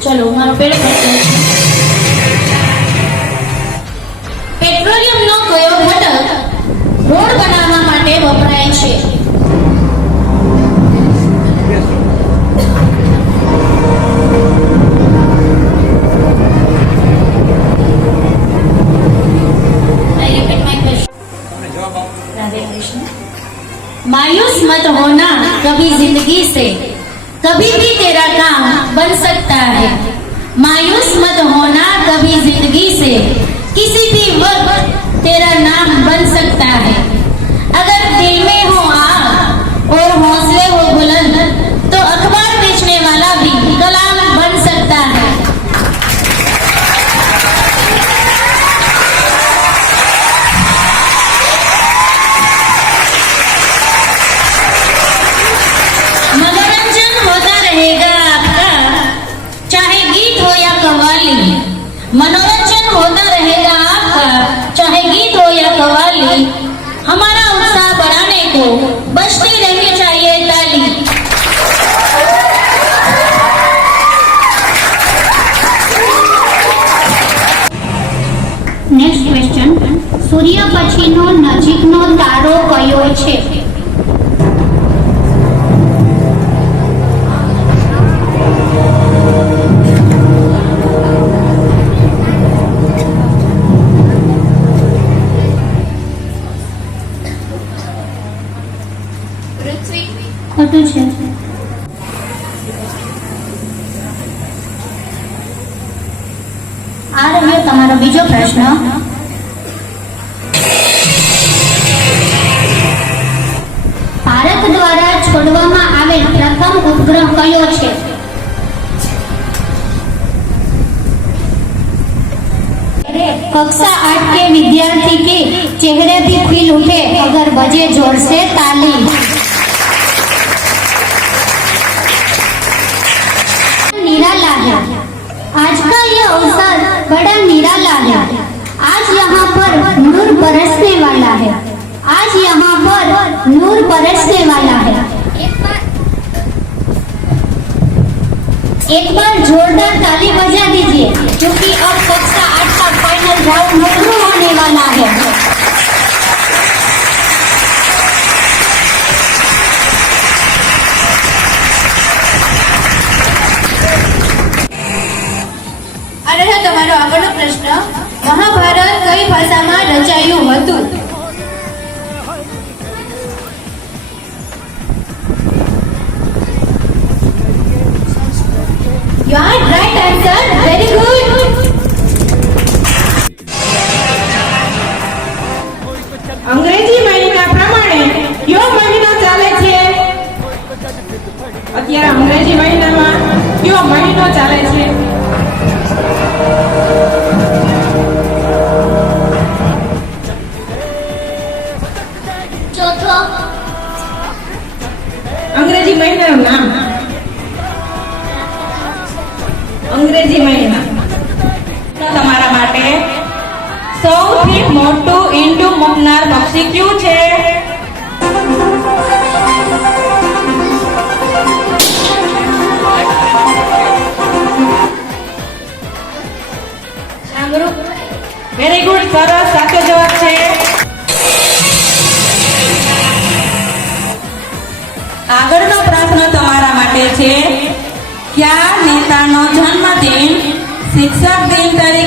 ચલો મારો પહેલો પ્રશ્ન છે પેટ્રોલિયમનો કયો ઘટક રોડ બનાવવા માટે વપરાય છે I repeat my question. Radhe Krishna मायूस मत होना कभी जिंदगी से कभी भी तेरा काम बन सकता है मायूस मत होना कभी जिंदगी से किसी भी वक्त तेरा नाम बन सकता है कव्वाली मनोरंजन होता रहेगा आपका चाहे गीत हो या कव्वाली हमारा उत्साह बढ़ाने को बजती रहनी चाहिए ताली નેક્સ્ટ ક્વેશ્ચન સૂર્ય પછીનો નજીકનો તારો કયો છે ખોટું છે આ રહ્યો તમારો બીજો પ્રશ્ન ભારત દ્વારા છોડવામાં આવેલ પ્રથમ ઉપગ્રહ કયો છે कक्षा आठ के विद्यार्थी के चेहरे भी खिल उठे अगर बजे जोर से ताली आज यहाँ पर नूर बरसने वाला है एक बार जोरदार ताली बजा दीजिए આપનાર પક્ષી કયું છે? વેરી ગુડ સરસ. સાચો જવાબ છે. આગળનો પ્રશ્ન તમારા માટે છે, કયા નેતાનો જન્મદિન શિક્ષક દિન તરીકે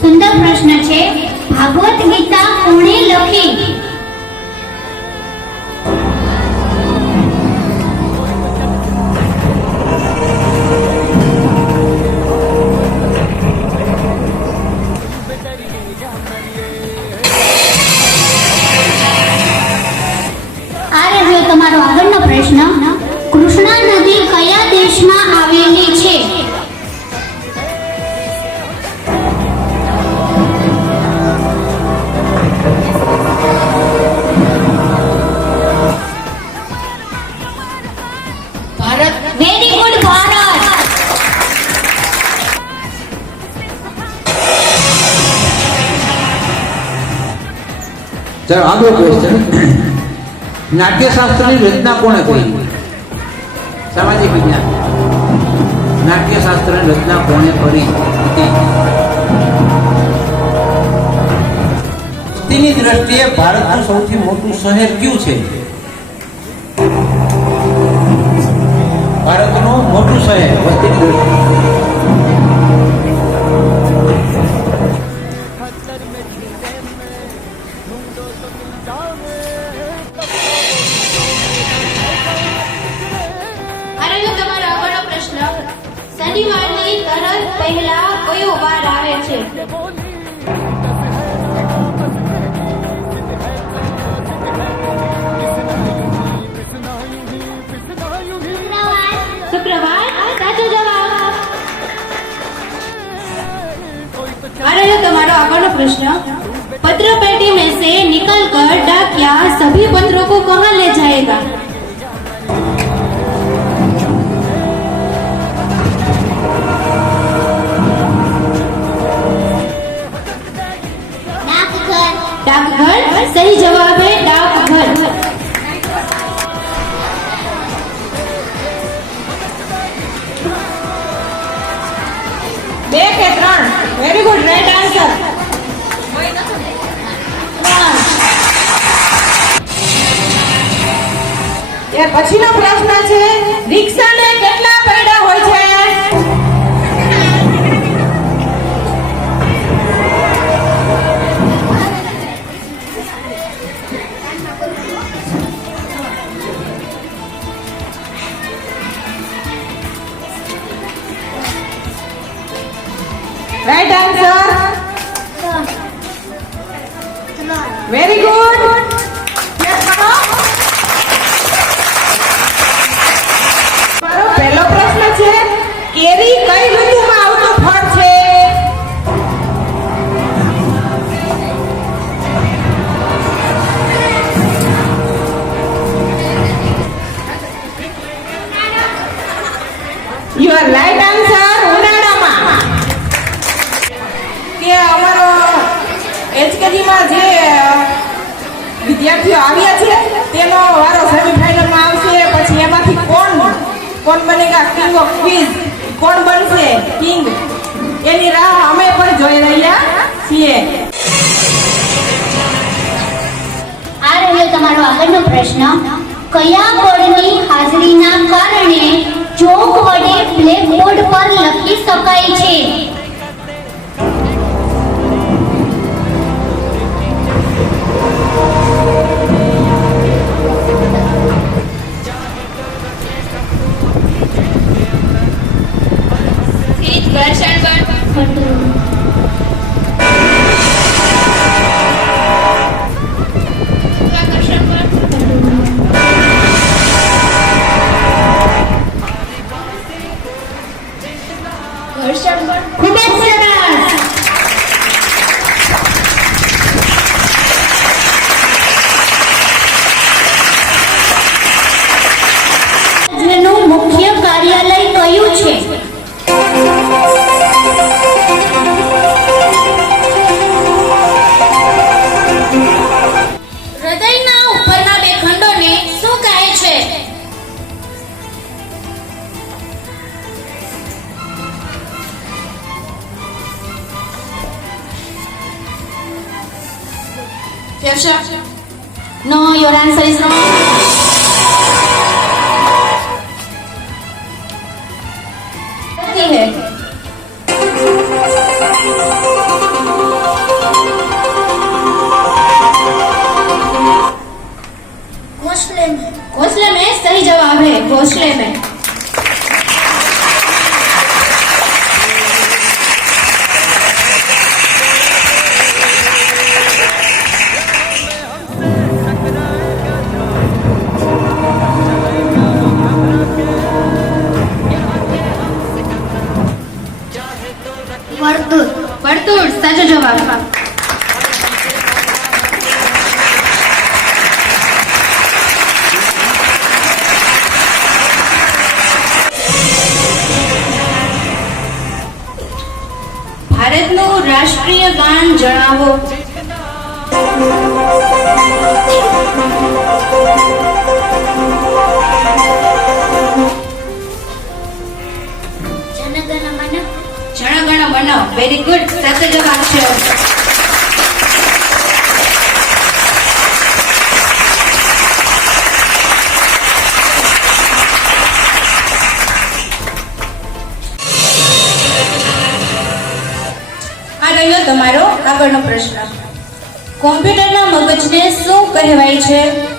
સુંદર પ્રશ્ન છે. ભાગવત ગીતા કોણે લખી? ચાલો આગળ ક્વેશ્ચન નાટ્યશાસ્ત્રની રચના કોણે કરી? સામાજિક વિજ્ઞાન. નાટ્યશાસ્ત્રની રચના કોણે કરી? હતી વસ્તીની દ્રષ્ટિએ ભારતનું સૌથી મોટું શહેર કયું છે? ભારતનું મોટું શહેર વસ્તીની દ્રષ્ટિએ. કયો વાર આવે છે શુક્રવાર સાચો જવાબ आ रहा है तुम्हारा अगला प्रश्न पत्र पेटी में से निकलकर डाकिया सभी पत्रों को कहाँ ले जाएगा सही जवाब है डाकघर બે કે ત્રણ વેરી ગુડ રાઈટ આન્સર ત્યાર પછીનો પ્રશ્ન છે રિક્ષાને છીએ આ રહ્યો તમારો આગળનો પ્રશ્ન. કયા બોર્ડની હાજરીના કારણે ચોક વડે બ્લેકબોર્ડ પર લખી શકાય છે? ઘર્ષણ જ No, your answer is wrong. બનાવો જનગણ મન. વેરી ગુડ સાથે જવાબ છે. આગળનો પ્રશ્ન. કોમ્પ્યુટરના મગજને શું કહેવાય છે?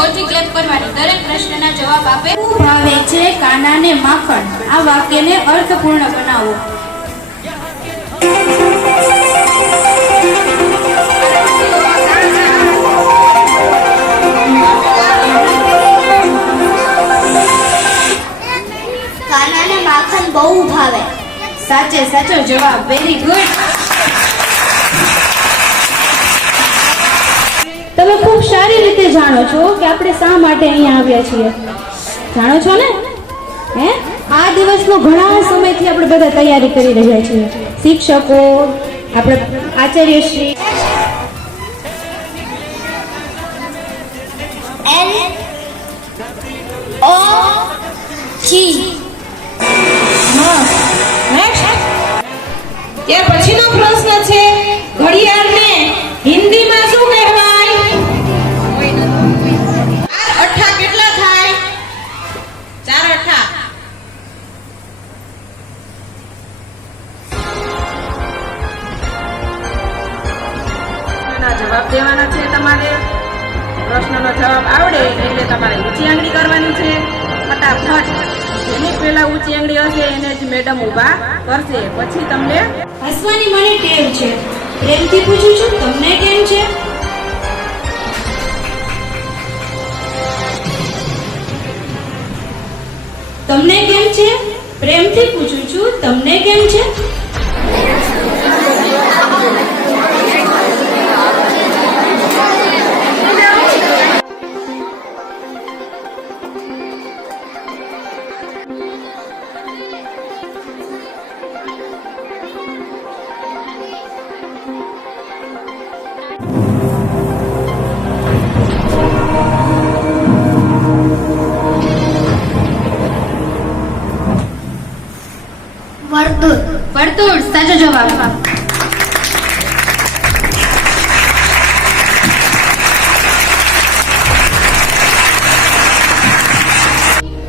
જોરથી ક્લેપ કરવાની. દરેક પ્રશ્નના જવાબ આપે. શું ભાવે છે કાનાને માખણ? આ વાક્યને અર્થપૂર્ણ બનાવો. કાનાને માખણ બહુ ભાવે. સાચે સાચો જવાબ. વેરી ગુડ તમે ખૂબ સારી રીતે જાણો છો કે આપણે શા માટે અહીંયા આવ્યા છીએ. જાણો છો ને? હે? આ દિવસનો ઘણા સમયથી આપણે બધા તૈયારી કરી રહ્યા છીએ. શિક્ષકો આપણે આચાર્યશ્રી એલ ઓ જી નેક્સ્ટ ત્યાર પછીનો પ્રશ્ન છે ઘડિયાળને પ્રશ્નના જવાબ દેવાના છે તમારે. પ્રશ્નનો જવાબ આવડે એટલે તમારે ઊંચી આંગળી કરવાની છે. ફટાફટ. જેની પહેલા ઊંચી આંગળી હશે એને જ મેડમ ઊભા કરશે. પછી તમને હસવાની મને ટેવ છે. પ્રેમથી પૂછું છું, તમને કેમ છે? તમને કેમ છે? પ્રેમથી પૂછું છું, તમને કેમ છે? સાચો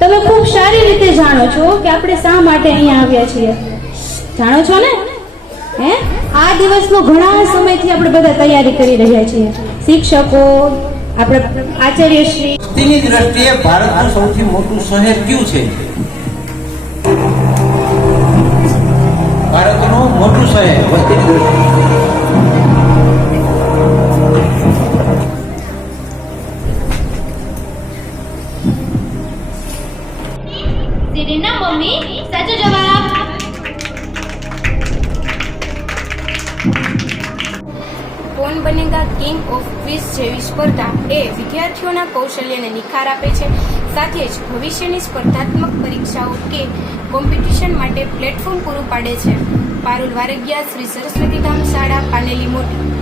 તમે ખૂબ સારી રીતે જાણો છો કે આપણે શા માટે અહીંયા આવ્યા છીએ. જાણો છો ને? હે? આ દિવસનો ઘણા સમયથી આપણે બધા તૈયારી કરી રહ્યા છીએ. શિક્ષકો, આપણે આચાર્યશ્રી શ્રી. દ્રષ્ટિએ ભારતનું સૌથી મોટું શહેર કયું છે? શહેર વસ્તીની જવાબ. કોણ બનેગા કિંગ ઓફ ક્વિઝ જેવી સ્પર્ધા એ વિદ્યાર્થીઓના કૌશલ્યને નિખાર આપે છે. સાથે જ ભવિષ્યની સ્પર્ધાત્મક પરીક્ષાઓ કે કોમ્પિટિશન માટે પ્લેટફોર્મ પૂરું પાડે છે. પારુલ વારગિયા શ્રી સરસ્વતી ધામ શાળા પાનેલી મોટી.